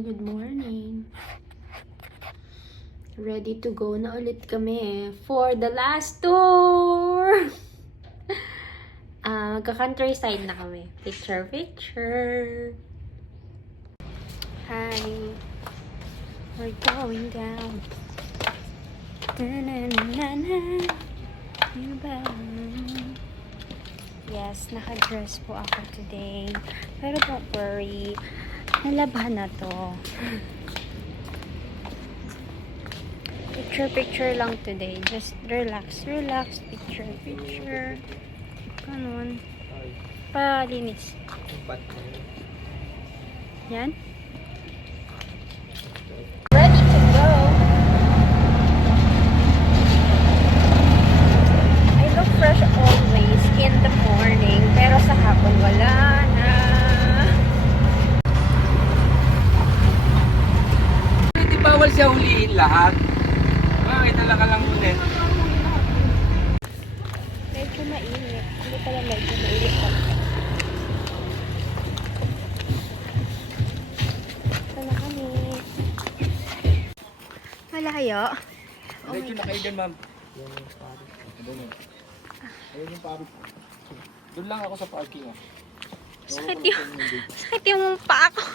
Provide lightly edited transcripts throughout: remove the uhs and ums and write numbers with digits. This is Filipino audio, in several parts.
good morning. Ready to go na ulit kami for the last tour! Magka-countryside na kami. Picture, picture! Hi! We're going down. Yes, naka-dress po ako today. Pero don't worry, nalabahan na to. Picture lang today. Just relax, relax. Picture. Ganun. Palinis. Yan. Ready to go. I look fresh always in the morning. Pero sa hapon wala na. Hindi bawal siya huliin lahat. Bakit talaga lang ulit? Medyo mainit. Hindi pala medyo mainit talaga. Ito na kami. Malayo. Oh my Diretso na kayo gosh. dyan, ma'am. Ayun yung pari. Doon lang ako sa parking. Sakit yung paa ko.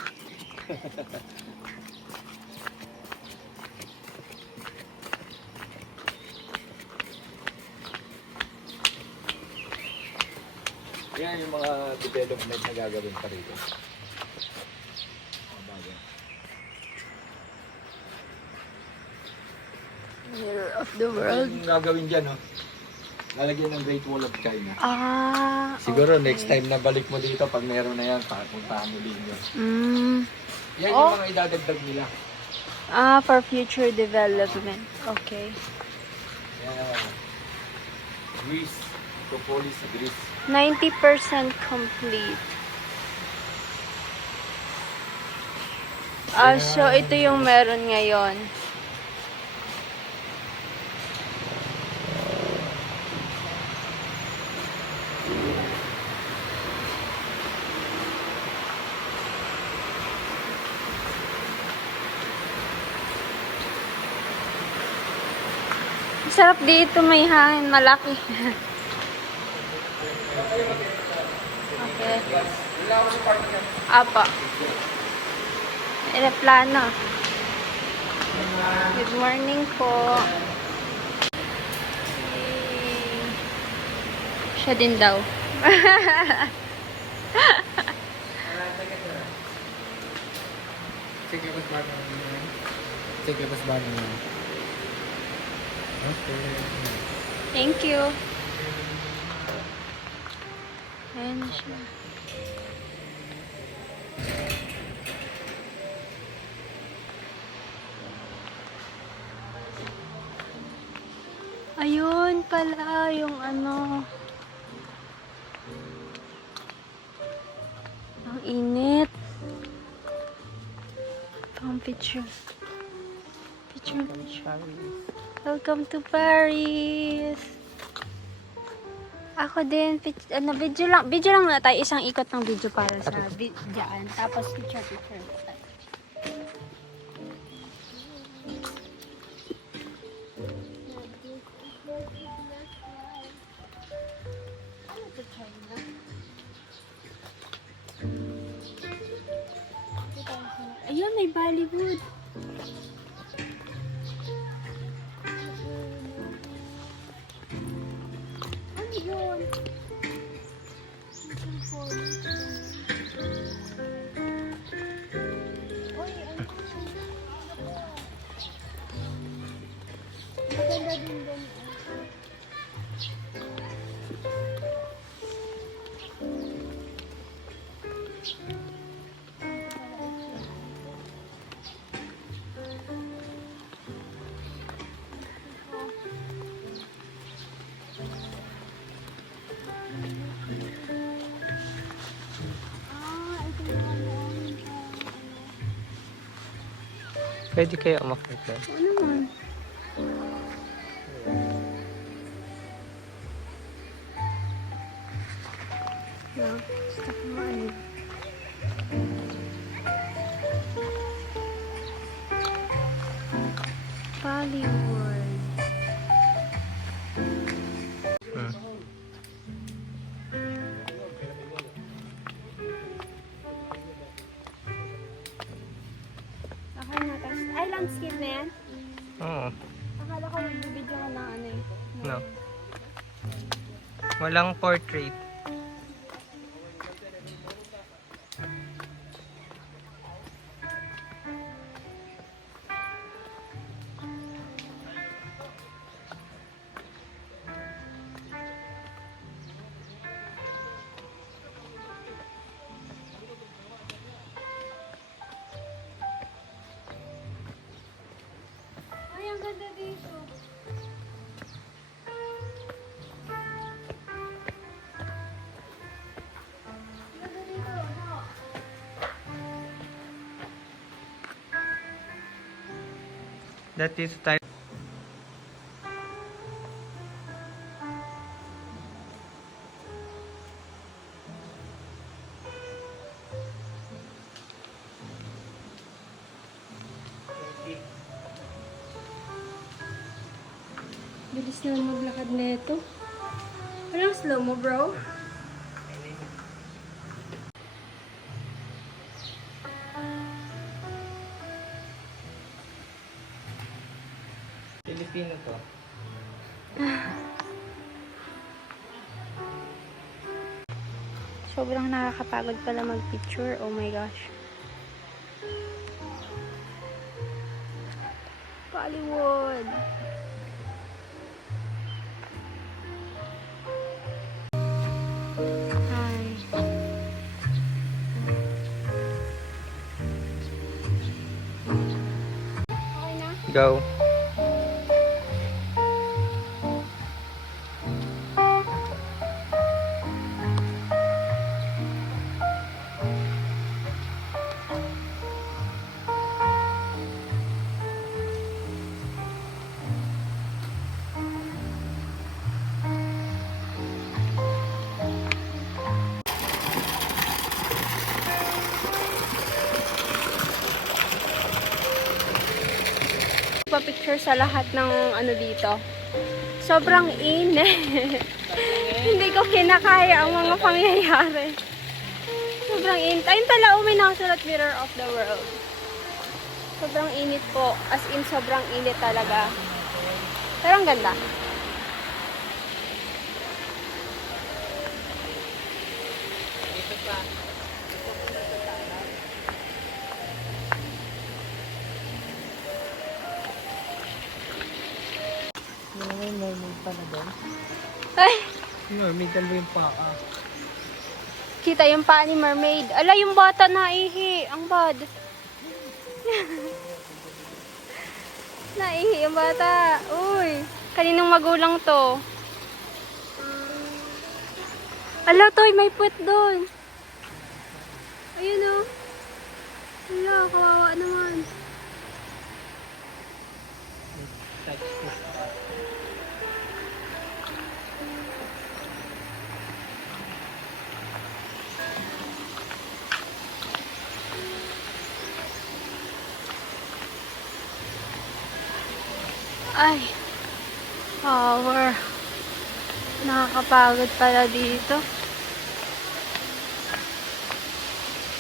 Yan yung mga development na gagawin pa rito. Mirror of the world. Yung gagawin dyan, oh. Lalagyan ng Great Wall of China. okay. Siguro next time na balik mo dito, pag meron na yan, papuntahan mo din yun. Yan yung mga idadagdag nila. For future development. Okay. Yan. Greece. Propolis, Greece. 90% complete. So ito yung meron ngayon. Sarap dito, may hangin malaki. Okay. Apa. Aeroplano. Good morning po. Siya din daw. Sige, mas bago naman. Sige, mas bago naman. Okay. Thank you. Ayan siya. Ayun pala yung ano. Ang init. Pang picture. Picture. Welcome to Paris. Ako din, video lang muna tayo, isang ikot ng video para sa dyan. Tapos picture. Ayun, may Bollywood. Ano yun? Maganda din din. Pwede kayo umakit na. Ano naman? No, stuck mo ano. Hollywood. Okay na, tas, ay, landscape na yan? Oo. Akala ko nagbibideo ka ng ano eh. No. Walang portrait. Ay, ang ganda dito. Ganda dito, no? That is type. Bilis na maglakad na ito. Anong slow mo, bro? Filipino to. Sobrang nakakapagod pala mag-picture. Oh my gosh. Hollywood. Hi. Okay na? Go. Pa-picture sa lahat ng ano dito. Sobrang init. Hindi ko kinakaya ang mga pangyayari. Sobrang init. Ayun tala, may nakasulat Mirror of the World. Sobrang init po. As in, sobrang init talaga. Pero ang ganda. May mermaid pala doon. Ay! Mermaid talaga yung paa. Kita yung paa ni Mermaid. Ala, yung bata naihi. Ang bad. Naihi yung bata. Uy, kaninong magulang to? Ala, Toy, may puwet doon. Ayun o. Ala, kawawa naman. Touch this. Ay, power. Nakakapagod pala dito.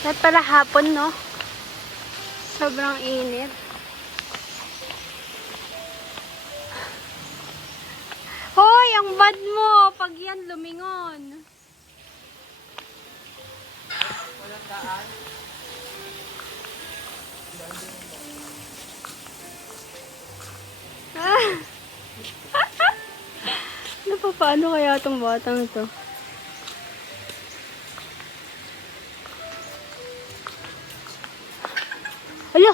At pala hapon, no? Sobrang init. Hoy, ang bad mo pag yan lumingon. Walang daan. Ah. Paano kaya itong batang ito? Hala!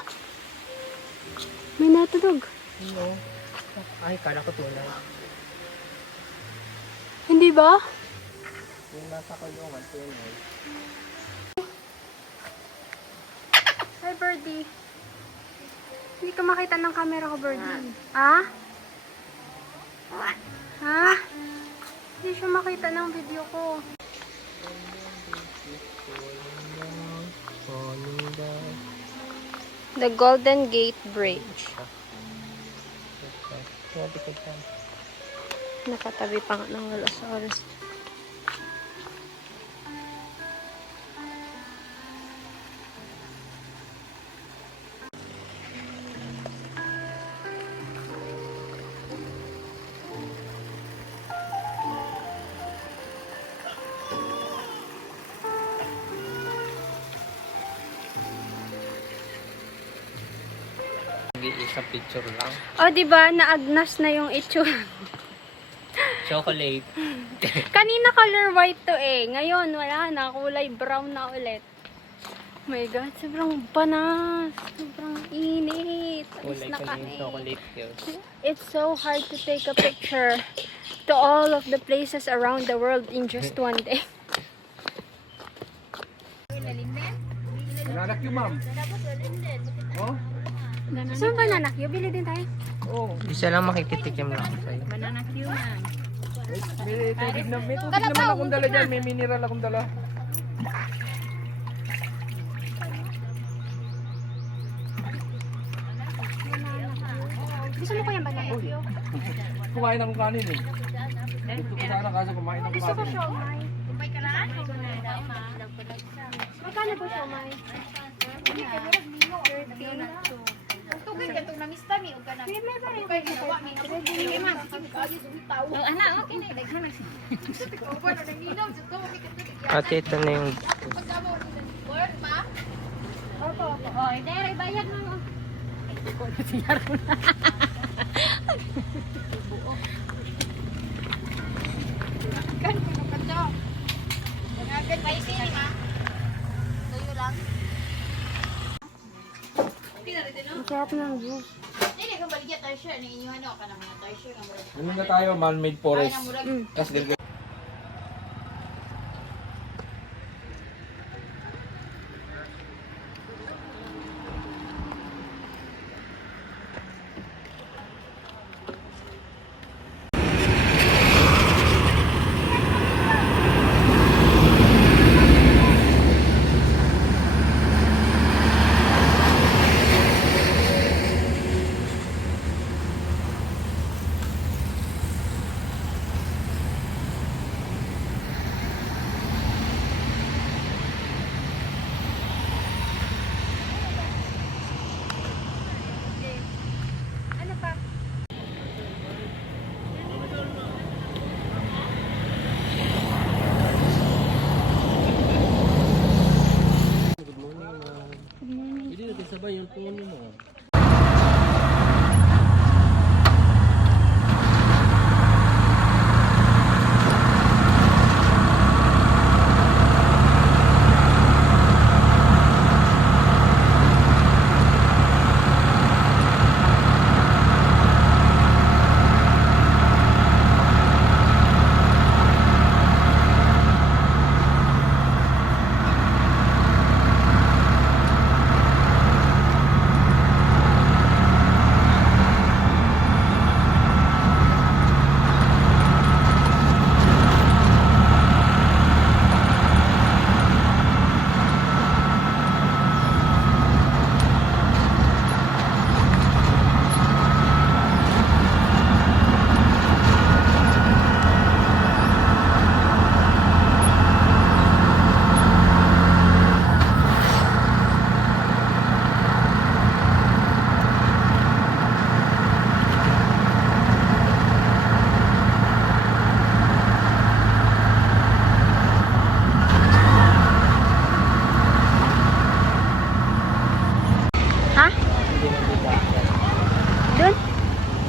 May natunog. No. Ay, kala ko tunay. Hindi ba? Yung nasa kulungan, tunay. Hi, Birdie. Hindi ka makita ng camera ko, Birdie. Ah? Ha? Hindi siya makita ng video ko. The Golden Gate Bridge. Grabe ka dyan. Nakatabi pa nga ng Allosaurus. Hindi isang picture lang. O, diba? Naagnas na yung itsura. Chocolate. Kanina color white to eh. Ngayon, wala na. Kulay brown na ulit. Oh my God, sobrang banas. Sobrang init. Alis Kulay na ko na yung kami. chocolate yun. It's so hard to take a picture to all of the places around the world in just one day. Nanak yung ma'am. Oh? Saan ba nanak yun? Bili din tayo. Oo. Isa lang makikitikim lang ako sa'yo. May tubig naman akong dala dyan. May mineral akong dala. Gusto mo ko yung banana? Kumain akong kanin eh. Gusto ko sana kaso kumain akong Gusto ko kanin. siomay. Magkano po siomay? Ate, ito na yung... Opo, opo. Oh, dere, bayad mo. Ang sarap ng juice. Ano na tayo? Man-made forest. Mm. Tapos ganyan. Ano pa? Good morning, ma'am. Hindi natin sabay yung tono mo. Ha? Doon?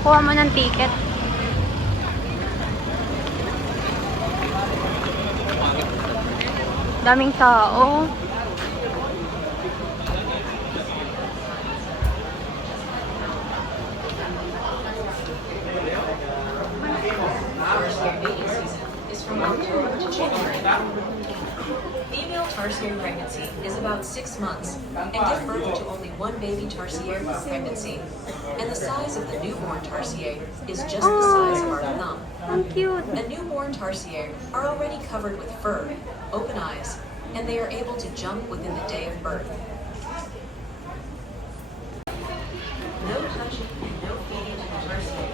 Kuha mo ng ticket. Daming tao. Is from October to January. Female tarsier pregnancy is about 6 months and give birth to only one baby tarsier per pregnancy. And the size of the newborn tarsier is just the size of our thumb. Ang cute. A newborn tarsier are already covered with fur, open eyes, and they are able to jump within the day of birth. No touching and no feeding to the tarsier.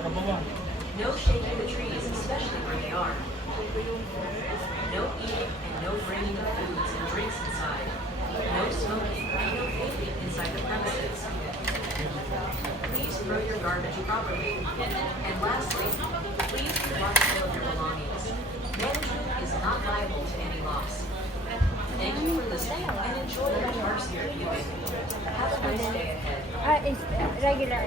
No shaking the trees, especially where they are. No eating and no bringing of foods and drinks inside. No smoking and no vaping inside the premises. Please throw your garbage properly. And lastly, please be watchful of your belongings. Management is not liable to any loss. Thank you for listening and enjoy your Tarsier viewing. Have a nice day ahead. It's regular.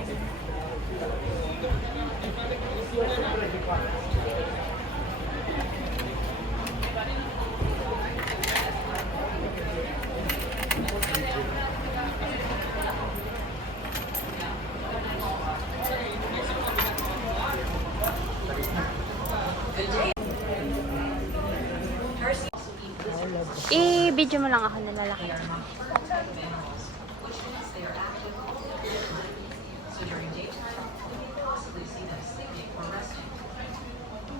I-video mo lang ako na lalaki. Which means they are active all day. So during daytime, you may possibly see them sleeping or resting.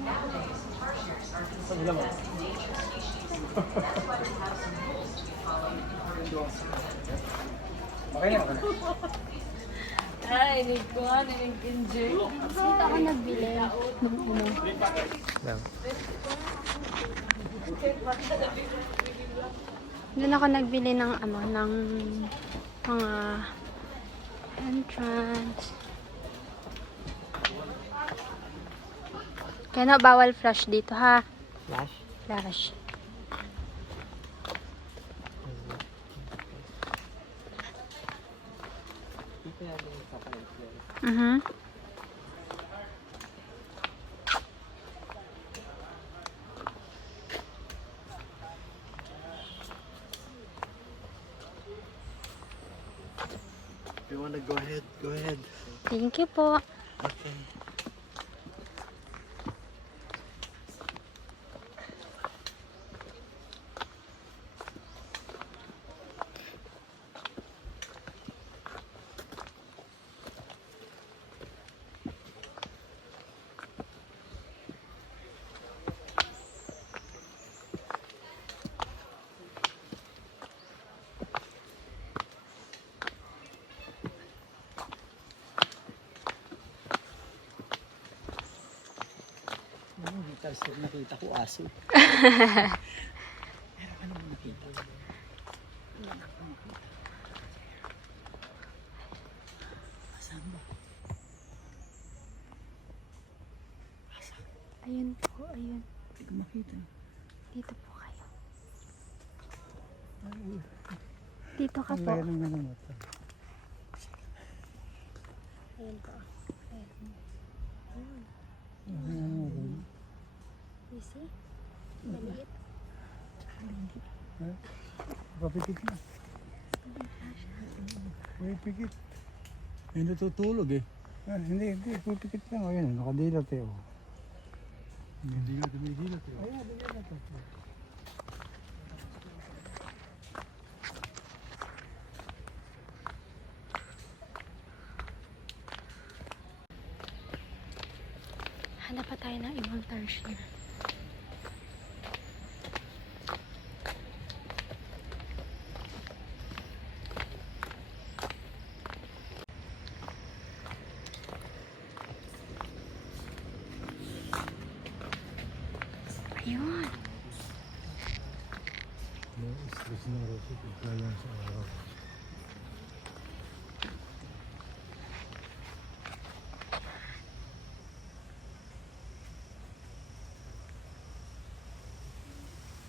Nowadays, tarsiers are considered as endangered species. That's why we have some rules to be followed in order to conserve them. Ay, need ko nga, nag-enjoy. Dito ako nagbili ng ano. Doon ako nagbili ng ano, ng mga entrance. Kaya na, bawal flash dito ha. Flash? Flash. Mhm. If you wanna go ahead, go ahead. Thank you po. Okay. Tapos nakita ko aso. Ayun po, ayun. Hindi ko makita. Dito po kayo. Dito ka po. Ayun po. Ayun. You see? Maliit. Papikit na. May pikit. May natutulog eh. Hindi. Pupikit lang. Ayun, nakadilat eh. Oh. Dumidilat eh. Ayan, dumidilat eh. Hanap pa tayo ng ibang tarsier. Ayun. Stress na rosi. Kaya sa araw.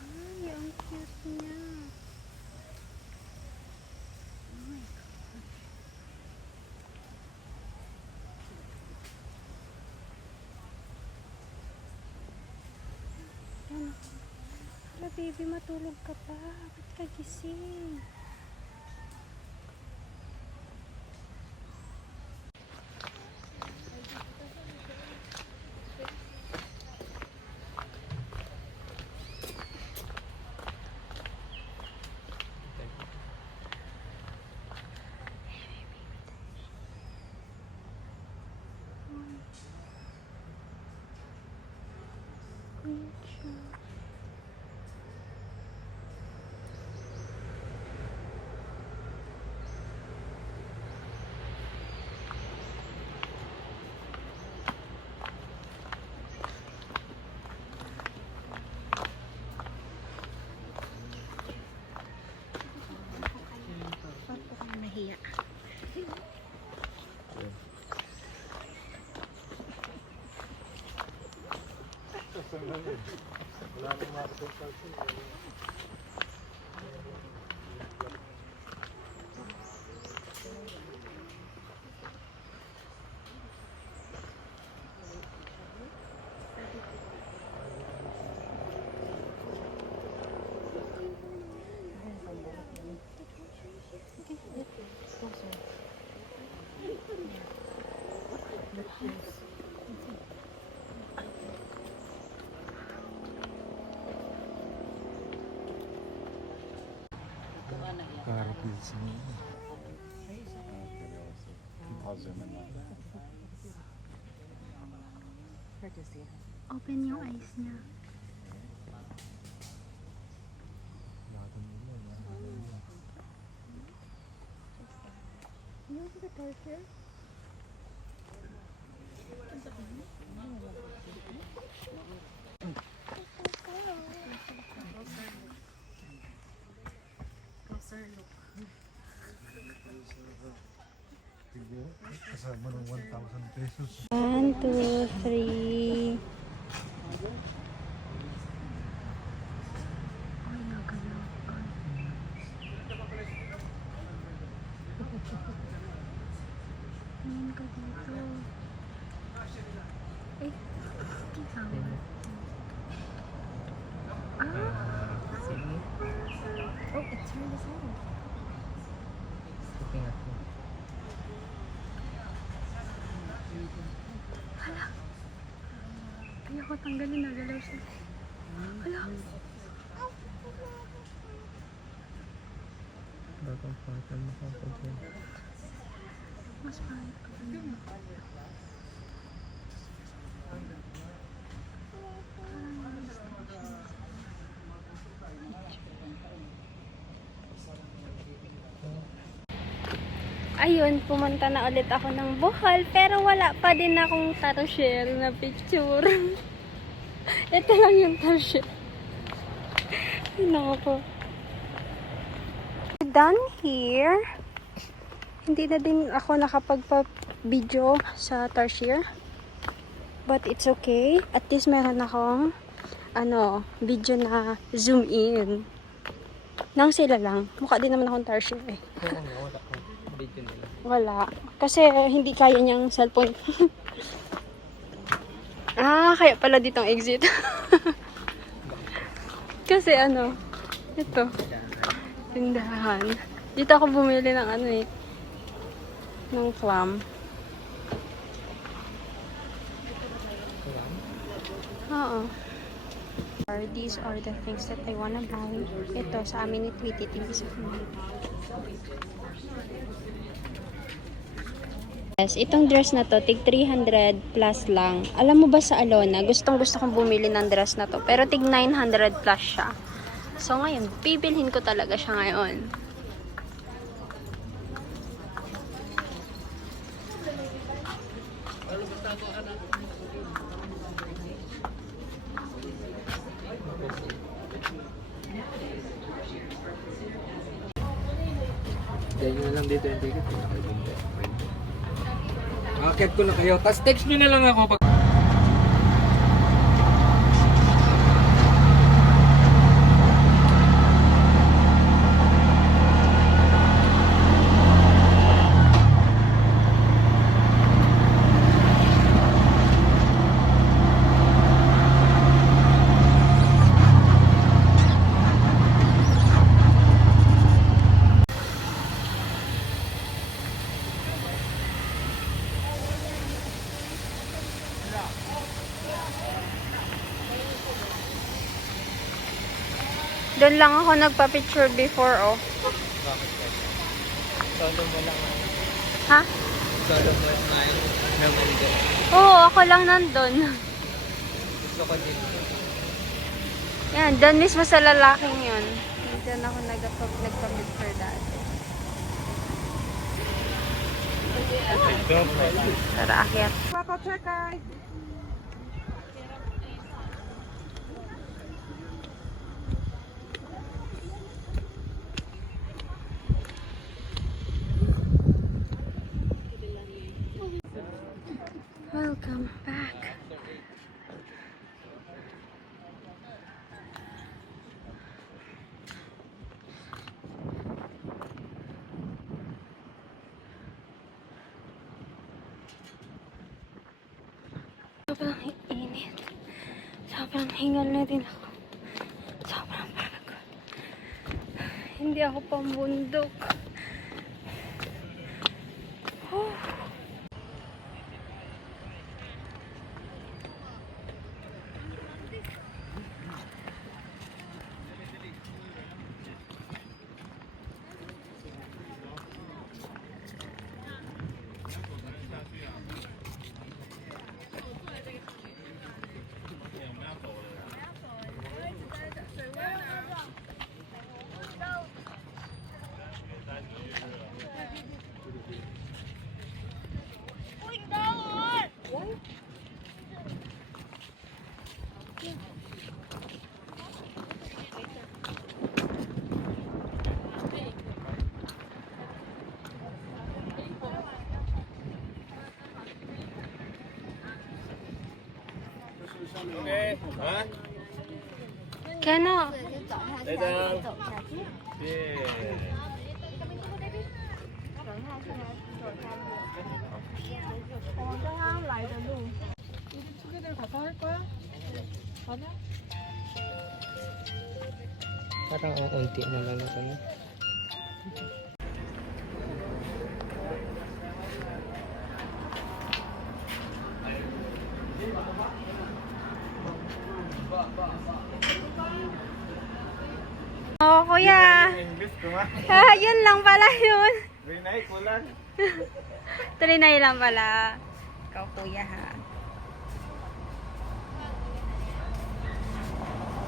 Ay, ang cute niya. Oh my God. Yan. Hala, baby, matulog ka pa. Ba't ka gising? Cute siya. Open yung eyes niya. Kasama ng 1,000 pesos. 1, 2, 3. Tingin ka dito. Ay, sabi ba? Oh, it's really sound. Hala. Ayoko tanggalin, nagalaw siya. Hala. Mas pangit ko pa naman. Ayun, pumunta na ulit ako ng Bohol, pero wala pa din akong tarsier na picture. Ito lang yung tarsier. Nako. Done here. Hindi na din ako nakapagpa-video sa tarsier. But it's okay. At least meron akong video na zoom in. Nang sila lang. Mukha din naman akong tarsier eh. Oo, wala ko. Video nila. Wala. Kasi hindi kaya niyang cellphone. Kaya pala ditong exit. Kasi ito. Tindahan. Dito ako bumili ng ng clam. Oo. These are the things that I wanna buy. Ito, sa amin ni Tweety. Tingis ako. Yes, itong dress na to, tig 300 plus lang. Alam mo ba sa Alona, gustong gusto kong bumili ng dress na to. Pero tig 900 plus siya. So ngayon, bibilhin ko talaga siya ngayon. Kaya nyo na lang dito yung ticket. Akit ko na kayo. Tapos text nyo na lang ako pag... Doon lang ako nagpa-picture before, oh. Bakit ka? Solo mo lang. Ha? Solo mo lang. Naman dyan. Oo, ako lang nandun. Gusto ko din. Yan, doon mismo sa lalaking yun. Doon ako nagpa-picture dati. Tara, akyat. Welcome back. Sobrang init. Sobrang hingal na din ako. Sobrang pagod. Hindi ako pambundok. Kano? Parang ang unti na lang ito, no? Oo, kuya. Yun lang pala yun. Rinay, kulang. Trinay lang pala. Ikaw, kuya, ha?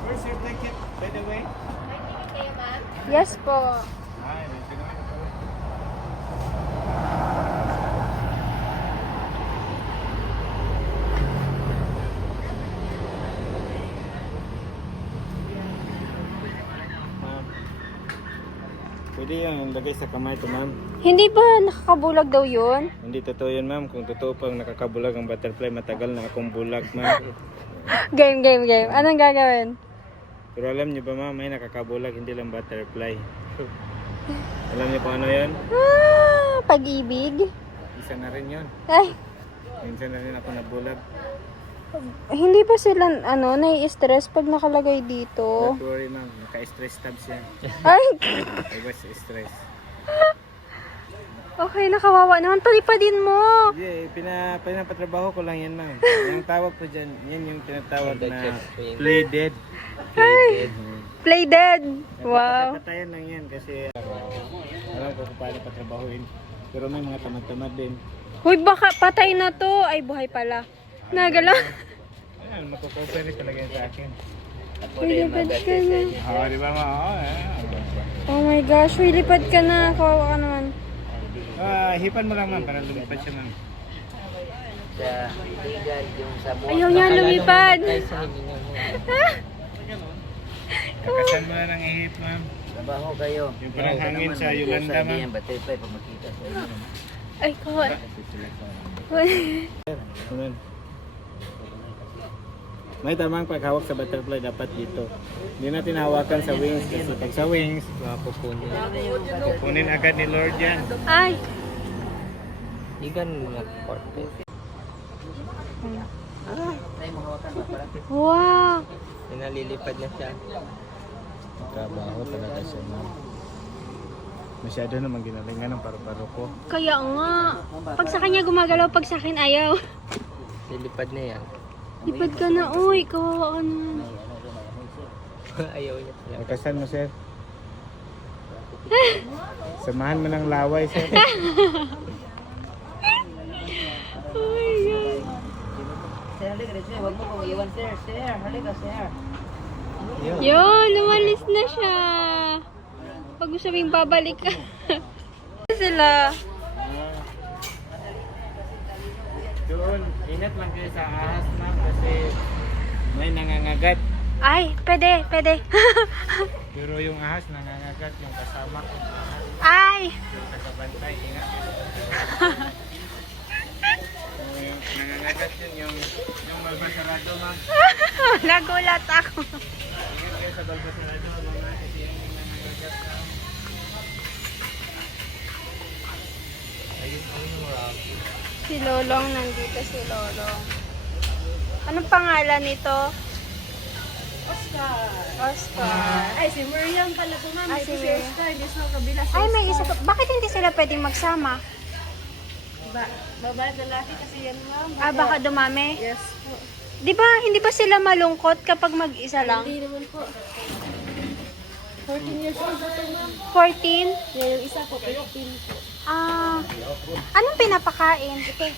Where's your ticket, by the way? Yes po. Ay, may pinaka pala. Ma'am, pwede yung lagay sa kamay to, ma'am. Hindi ba nakakabulag daw yun? Hindi totoo yun, ma'am. Kung totoo pang nakakabulag ang butterfly, matagal na akong bulag, ma'am. Game. Anong gagawin? Pero alam niyo ba, ma'am, may nakakabulag, hindi lang butterfly. Alam niyo kung ano yun? Pag-ibig? Isa na rin yun. Ay, Minsan na rin ako nabulag. hindi ba sila, nai-stress pag nakalagay dito? Don't worry, ma'am. Naka-stress tabs yan. Ay, I was stress. okay, nakawawa naman. Palipadin mo. Yeah, pinapatrabaho ko lang yan, ma'am. Yung tawag ko dyan, yan yung tinatawag na play dead. Play dead. Wow. Patayan lang yan kasi alam ko kung paano patrabahuin. Pero may mga tamad-tamad din. Uy, baka patay na to. Ay, buhay pala. Nagala. Ayan, makukover talaga yan sa akin. Uy, lipad ka na. Oo, di ba, ma'am? Oh my gosh, uy, lipad ka na. Kawawa ka naman. Hipan mo lang, ma'am, para lumipad siya, ma'am. Ayaw niya lumipad. Kakasan mo na ng ihip, ma'am. Trabaho kayo. Yung parang hangin sa Yolanda, ma'am. Butterfly, pag makita sa inyo. Ay, kawawa. Amen. May tamang paghawak sa butterfly dapat dito. Hindi natin hawakan sa wings kasi pag sa wings, kukunin agad ni Lord yan. Ay. Igan mga korte. Wow. Nalilipad na siya. Trabaho talaga siya, ma'am. Masyado naman ginalingan ng paru-paro ko. Kaya nga. Pag sa kanya gumagalaw, pag sa akin ayaw. Lilipad na yan. Lipad ka na, uy. Kawawa ka naman. Ayaw niya talaga. Nakasan mo, sir? Samahan mo ng laway, sir. Oh my God. Sir, halika rin siya. Huwag mo kong iwan, sir. Sir, halika, sir. Yun, lumalis na siya. Pag gusto sabing babalik ka. Sila. Doon, ingat lang kayo sa ahas, ma'am, kasi may nangangagat. Ay, pwede. Pero yung ahas nangangagat, yung kasama ko. Ay. Yung nakabantay, ingat kayo. Yung nangangagat yun, yung balbasarado, ma'am. Nagulat ako. Ingat kayo sa balbasarado, mga kasi yung nangangagat, ma'am. Si Lolong, nandito si Lolong. Anong pangalan nito? Oscar. Oscar. Ay, si Miriam pala po, ma'am. Ah, Ito si si Miriam. Oscar. Hindi sa kabila si Ay, may isa Oscar. pa. Bakit hindi sila pwedeng magsama? Babae, lalaki kasi yan, ma'am. Ah, baka dumami? Yes po. Di ba, hindi ba sila malungkot kapag mag-isa lang? Hindi naman po. 14 years old po ito, ma'am. 14? Yeah, yung isa po, 15 po. Ah, anong pinapakain? Ito.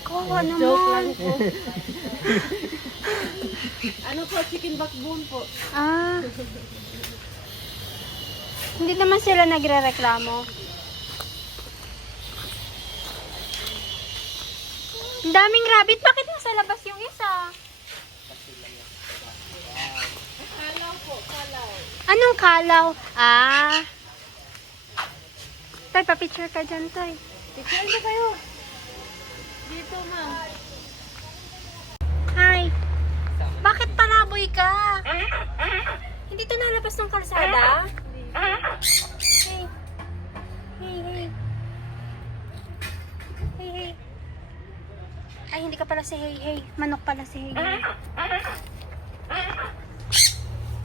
Kawawa naman. Joke lang po. Ano po, chicken backbone po. Ah. Hindi naman sila nagre-reklamo. Ang daming rabbit. Bakit nasa labas yung isa? Kalaw po, kalaw. Anong kalaw? Ah. Tay, pa-picture ka dyan, Tay. Picture na kayo. Dito, ma'am. Hi. Bakit palaboy ka? Hindi to nalabas ng kalsada? Hey. Hey, hey. Hey, hey. Ay, hindi ka pala si Hey, hey. Manok pala si Hey, hey.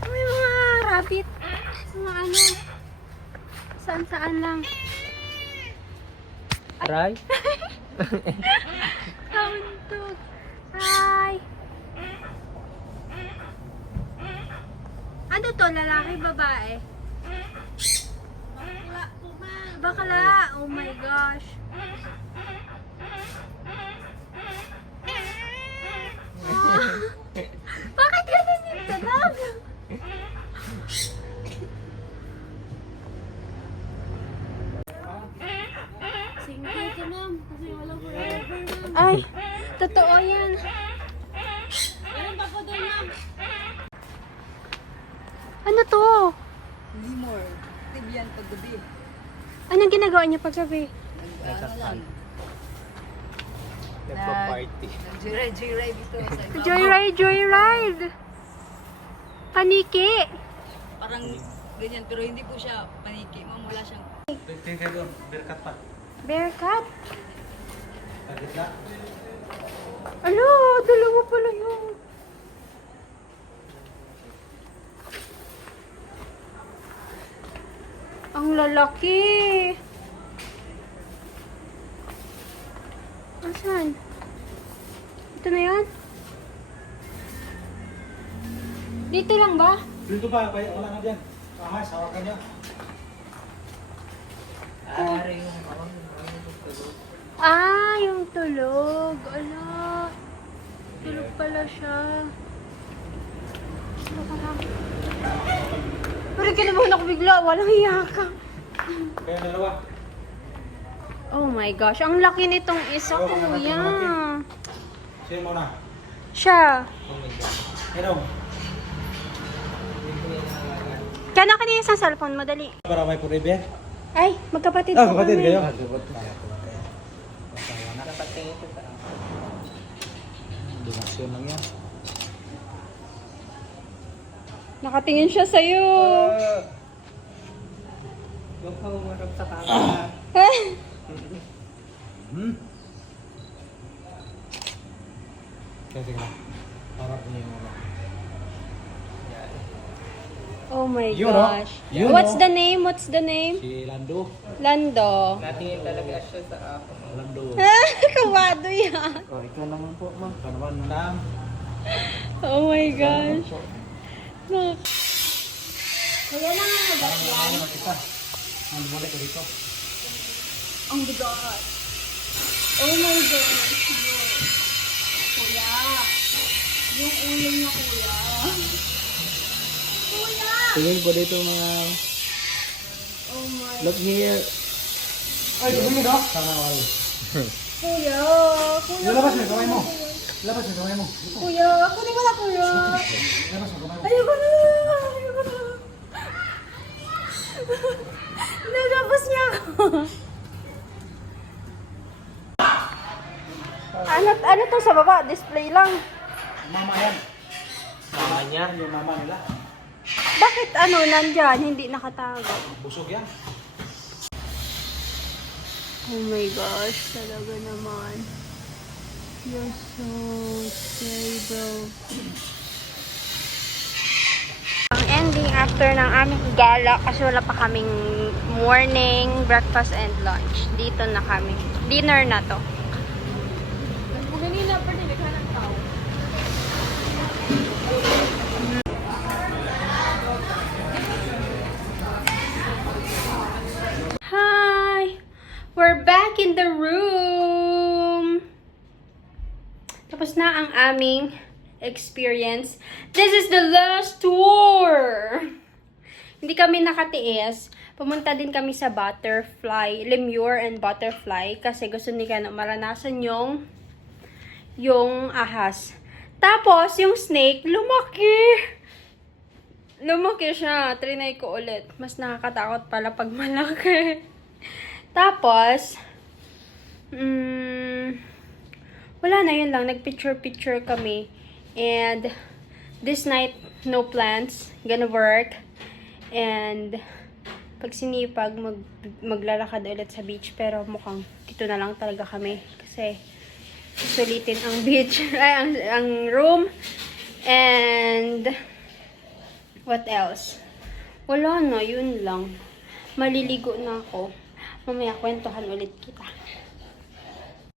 May mga rabbit. Mga ano. Saan-saan lang. Try. Kauntog. Hi. Ano to? Lalaki, babae? Bakla po, ma'am. Bakla. Oh my gosh. Ah. Bakit ganun yung tunog? Single ka, ma'am. Kasi walang forever, ma'am. Ay, totoo yan. Meron pa po doon, ma'am. Ano to? Limor. Tibyan paggabi. Anong ginagawa niya paggabi? Ano lang. Nagpa-party. Joyride dito sa ibabaw. Joyride, joyride. Paniki. Parang ganyan, pero hindi po siya paniki. Ma'am, wala siyang... Bearcat. Ano? Dalawa pala yun. Ang lalaki. Asan? Ito na yan? Dito lang ba? Dito pa, wala na dyan. Ahas, hawakan niya. Ah, yung tulog. Ala. Tulog pala siya. Pero kinabahan ako bigla. Walang hiya ka. Kaya dalawa. Oh my gosh. Ang laki nitong isa, kuya. Sino muna? Siya. Hello. Kaya kanina sa cellphone, madali. Para may forever. Ay, magkapatid Ah, po kapatid kami. kayo? Donasyon lang yan. Nakatingin siya sa'yo. Yung pangumarap sa camera. Sige na. Para po yung mga. Oh my You know? gosh. You What's know? the name? What's the name? Si Lando. Lando. Natingin talaga siya sa ako. Lando. Kawado yan. Oh, ikaw naman po, ma'am. Ikaw naman, ma'am. Oh my gosh. Look. Kaya na nga ba yan? Mag-isa. Ang balik ko dito. Oh my God. Oh my God. Kuya. Yung ulo niya, kuya. Kuya. Tingin po dito mga... Oh my. Look here. Ay, tumingin daw. Sana all. Kuya. Kuya. Labas mo, kamay mo. Labas mo, kamay mo. Dito. Kuya. Kunin mo na, kuya. Labas mo, kamay mo. Ayoko na. Ayoko na. Nagapos niya ako. Ano to sa baba? Display lang. Mama yan. Mama niya. Yung mama nila. Bakit nandyan? Hindi nakatago. Busog yan. Oh my gosh, talaga naman. You're so scary, bro. Ang ending after ng aming gala, kasi wala pa kaming morning, breakfast, and lunch. Dito na kami. Dinner na to. Hi! We're back in the room! Tapos na ang aming experience. This is the last tour! Hindi kami nakatiis. Pumunta din kami sa Butterfly, Lemure and Butterfly kasi gusto ni Kano maranasan yung ahas. Tapos, yung snake, lumaki! Lumaki siya. Trinay ko ulit. Mas nakakatakot pala pag malaki. Tapos, wala na, yun lang. Nagpicture-picture kami. And, this night, no plans. Gonna work. And, pag sinipag, maglalakad ulit sa beach. Pero mukhang dito na lang talaga kami. Kasi, sulitin ang beach. Ay, ang room. And, what else? Wala na, yun lang. Maliligo na ako. Mamaya, kwentuhan ulit kita.